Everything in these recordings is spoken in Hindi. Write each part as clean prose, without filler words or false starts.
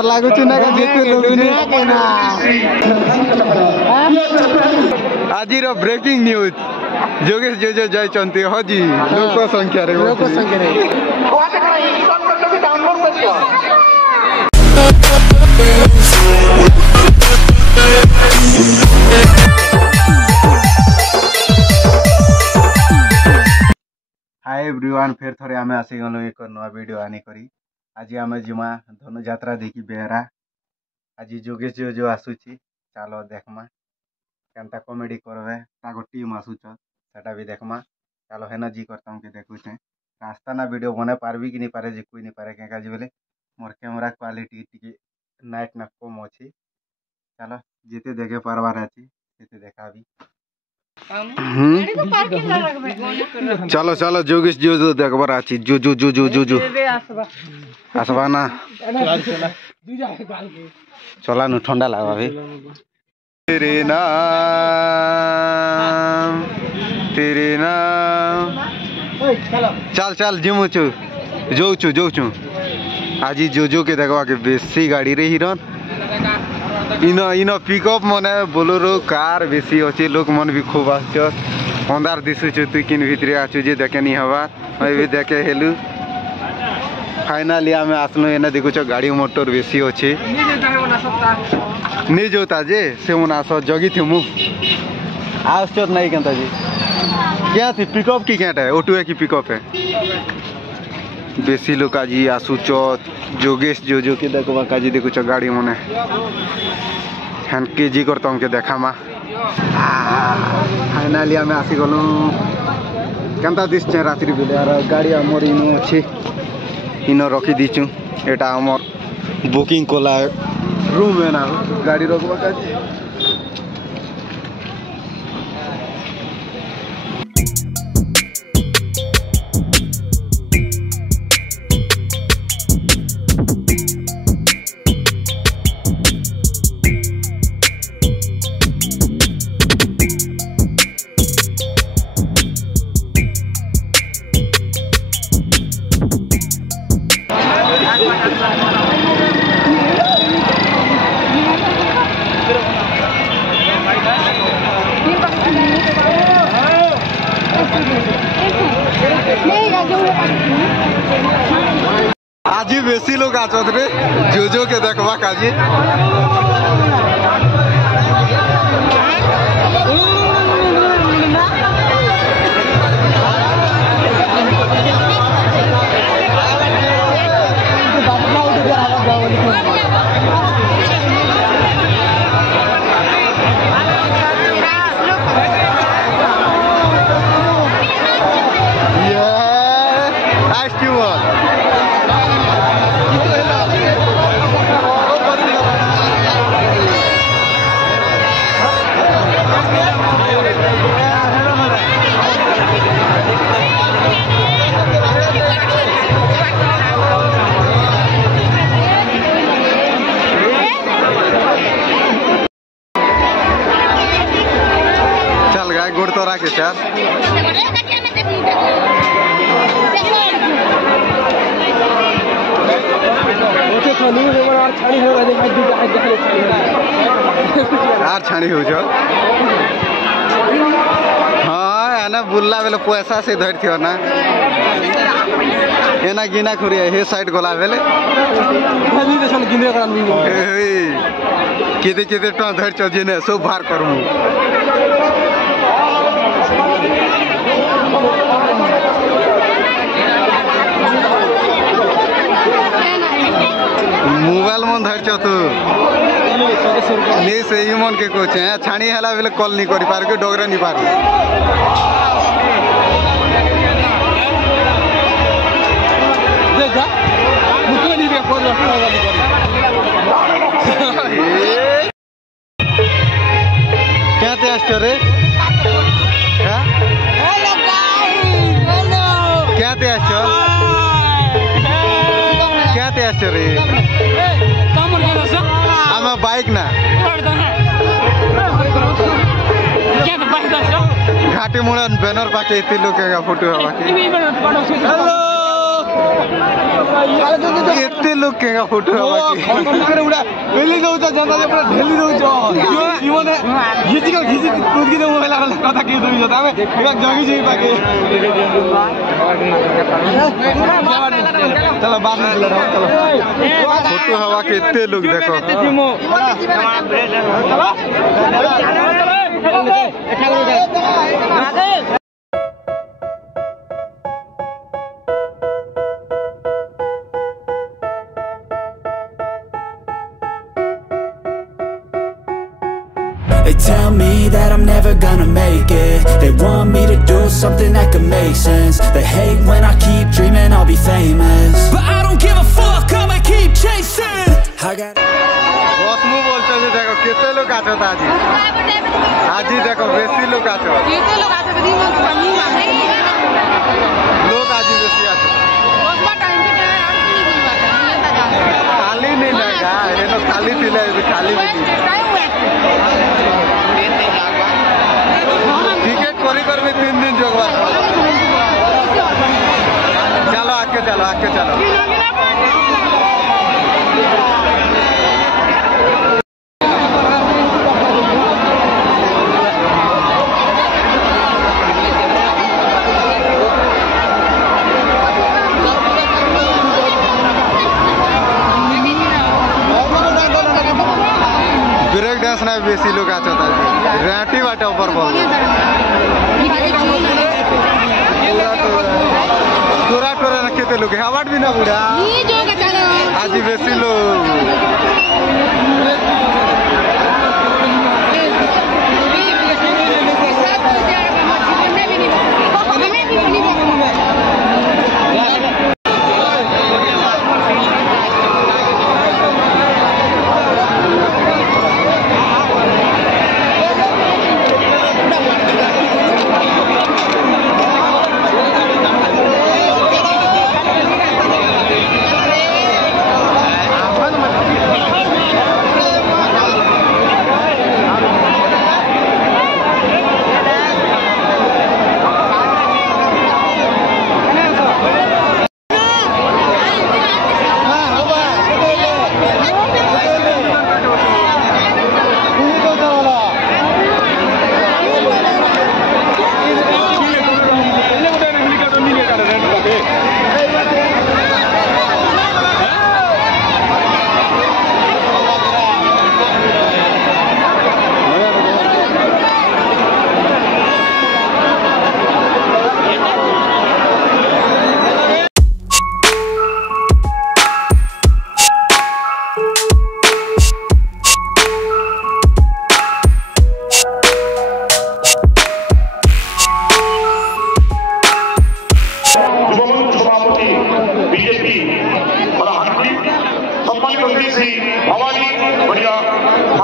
पर लागू छी ना जेते लोग ना आज रो ब्रेकिंग न्यूज जोगेश जो जाय चंती हजी लोक संख्या रे हाय एवरीवन फिर थोड़े आमे आसी गलो एक नवा वीडियो आनी करी आज आमे जिमा धनु यात्रा देखी बेहरा आज जोगेश जो आसुची चलो देखमा केनता कॉमेडी करबे ताको टीम आसुच सेटा भी देखमा चलो हेना जी करता हूं कि देखुछे रास्ता ना वीडियो बने पारबी कि नहीं पारे जे कोई नहीं पारे के काजी बोले मोर कैमरा क्वालिटी टिके नाइट ना कम अछि चलो जेते देखे पारबार अछि सेते देखाबी चलो चलो जोगेश जो देखबार अछि जो आसबा ना चला नु ठंडा लागबा भाई तेरे नाम चल चल जिमु छु जो आज जो के देखवा के बेसी गाड़ी रे हिरन इनो पिकअप मने बोलेरो कार बेसी अछि लोक मन भी खूब आछ अंधार दिसु छु तु किन भितरे आछु जे देखे नहीं हवा मैं भी देखे हेलु फाइनली हमें आसलो एना देखु छ गाड़ी मोटर बेसी अछि नहीं जोता जे से मुना सो जगी थी मु आज तो नहीं केनता जी क्या थी पिकअप की क्या है ऑटो है की पिकअप है बेसी लोग आज आसु चौथ जोगेश जो के देखवा काजी देखु छ गाड़ी मने हन के जी करता हूं के देखा मा फाइनली हमें आसी गलो केनता दिस छ रात्रि बेले यार गाड़ी हमर इनो अछि इनो रखी दिचु एटा हमर बुकिंग कोला रूम है ना गाड़ी रोकवा काजी आज बेसी लोग आचत रे जो के देखवा काजी गुड़ तो राखे यार छाणी हो जो हाँ ना बुल्ला बेले पैसा से धर थियो ना एना गिना खुरिया हे साइड गोला बेले केते केते टा धर छ जेने सब भार करू मोबाइल मन धर छ तू नहीं से ही मन के कोच है छाणी हला बेले कॉल नहीं करी पार के डोगरा नहीं पार क्या ते रे क्या ते क्या ते रे आमा बाइक ना घाटी मुड़ा बैनर पाके इतने लोग का फोटो है बाकी हेलो इतने लोग का फोटो है बाकी उड़ा पहले तो उधर जनता जे पूरा ढेली दो जो इवने घिची कूद के मोबाइल वाला कथा के दो जाता हमें एक जगी जी पाके चलो बाद में चलो फोटो हवा के इतने लोग देखो They tell me that I'm never gonna make it. They want me to do something that could make sense. They hate when I keep dreaming I'll be famous, but I don't give a fuck, I'ma keep chasing. I got बस मु बोलते हैं देखो कितने लोग आते हैं आज ही देखो बेसी लोग आते हैं कितने लोग आते हैं लोग आज ही बेसी आते हैं खाली नहीं लगा ये तो खाली थी ले खाली नहीं टिकट कोरी कर में 3 दिन जोगवा चलो आके चलो ब्रेक डांस ना बेसी लोग आते हैं राटी बाटे ऊपर बोल टोरा ना कितने लोग हवाट भी ना बुढ़ा आज बेसी लोग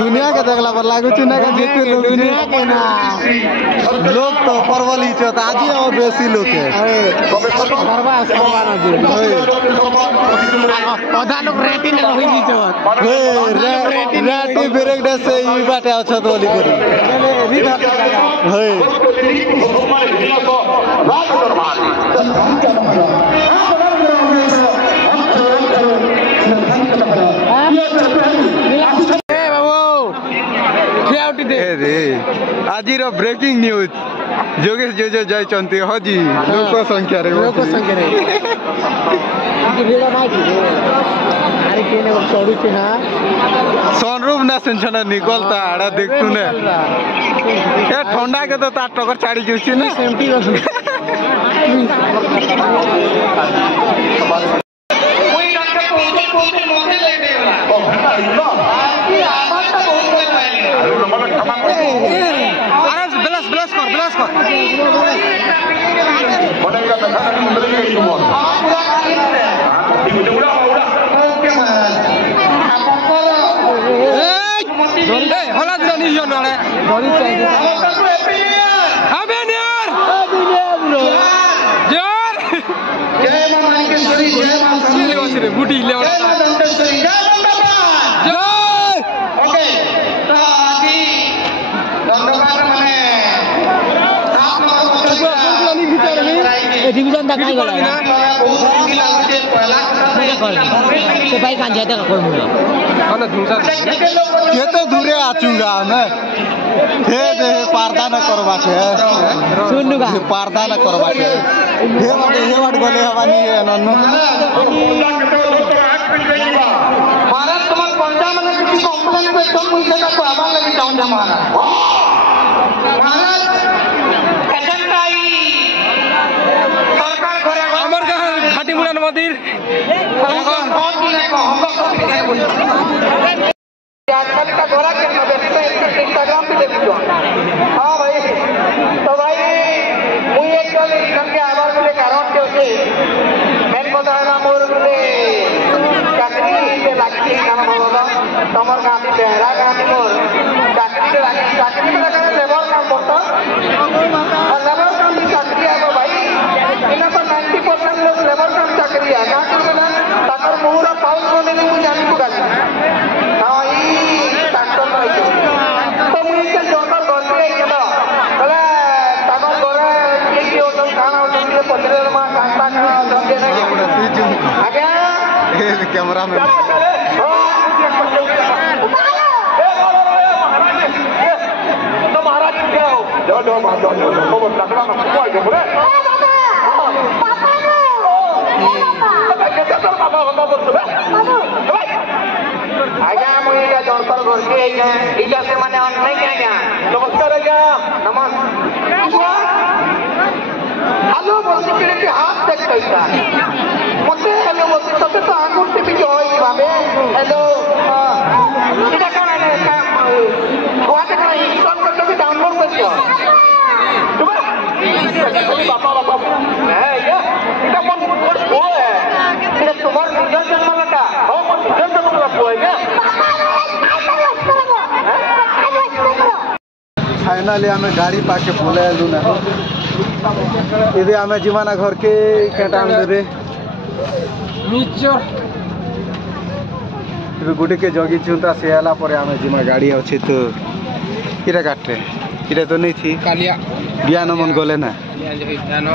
दुनिया के देखला पर लागू चिन्ह का जीते लोग दुनिया के ना लोग तो परवल ही चत आज ही और बेसी लोग के बरबा सरवाना दे आधा लोग रेटी ने होई दी चत रेटी ब्रेक डांस से ई बाटे अच्छा तो वाली करी हे आज ब्रेकिंग न्यूज जोगेश जो जाइछन्ति हजी लोक संख्या रे सनरूफ ना सेंशन निकलता आड़ा देखतु ने ए ठंडा के तो तार टकर छाड़ी जुसी ना ब्लास कर होला दिनी यो नले बड़ी चाहिए अबे यार यार जय मां मानकेश्वरी जय मां ले गुटी ले ओके तो आदि दंडपात माने डिवीजन दा काई गला से भाई कान जाते का कोई मुला अन धुसा केते दूरे आचुगा हमें हे दे पर्दा न करबा के सुन्नुगा पर्दा न करबा के हे वाट गले हवानी नन्नु महाराज तुम्हारे पंजा मैंने किसी कंप्लेन पे तुम मुझे का को आवाज लगी चाहूंगा महाराज एजेंटाई सरकार घरे हमर का घाटी मुड़न मंदिर आजकल का घोड़ा के इंस्टाग्राम पे देख लो हाँ भाई तो भाई मुझे एक कल इनके आवाज में कारण के उसे मेन बता है ना मोर बोले चाकरी के लागती है ना बोलो तमर गांधी बेहरा गांधी मोर चाकरी के लागती चाकरी में लगा लेबर काम करता और लेबर काम भी चाकरी है भाई इन्हें पर 90% लोग लेबर काम चाकरी है ना क्योंकि ना ताकर मुहरा पाउस होने में मुझे जाने को गाली हाँ ये ट्रैक्टर में तो मुझे क्या जोकर बोलते हैं क्या बोले ताकर बोले ये क्यों तो खाना होता है पत्रे में कांटा का समझे ना क्या आगे कैमरा में तो महाराज क्या हो जो वो लकड़ा में कोई जो बोले आज्ञा मुझे क्या जोड़कर घर के इजा से मैंने नहीं क्या क्या नमस्कार आज्ञा नमस्कार हेलो बोलते मेरे के हाथ तक कैसा मुझे हेलो बोलते सबसे तो आंगूर से भी जो है बाबे हेलो इधर कौन है हुआ तक नहीं इंस्टॉल कर कभी डाउनलोड कर दिया तुम्हें बाबा है क्या इधर कौन वो है इधर तुम्हारे निजन जन्म लगा हो कौन निजन जन्म लगा हुआ है क्या फाइनली हमें गाड़ी पाके बोले लूना इधे हमें जीवाना घर के केटा दे मिचर इबे गुटे के जगी चुंता से आला परे हमें जीमा गाड़ी अछि तो किरा काटे किरा तो नहीं थी कालिया बियानो मन गले ना बियानो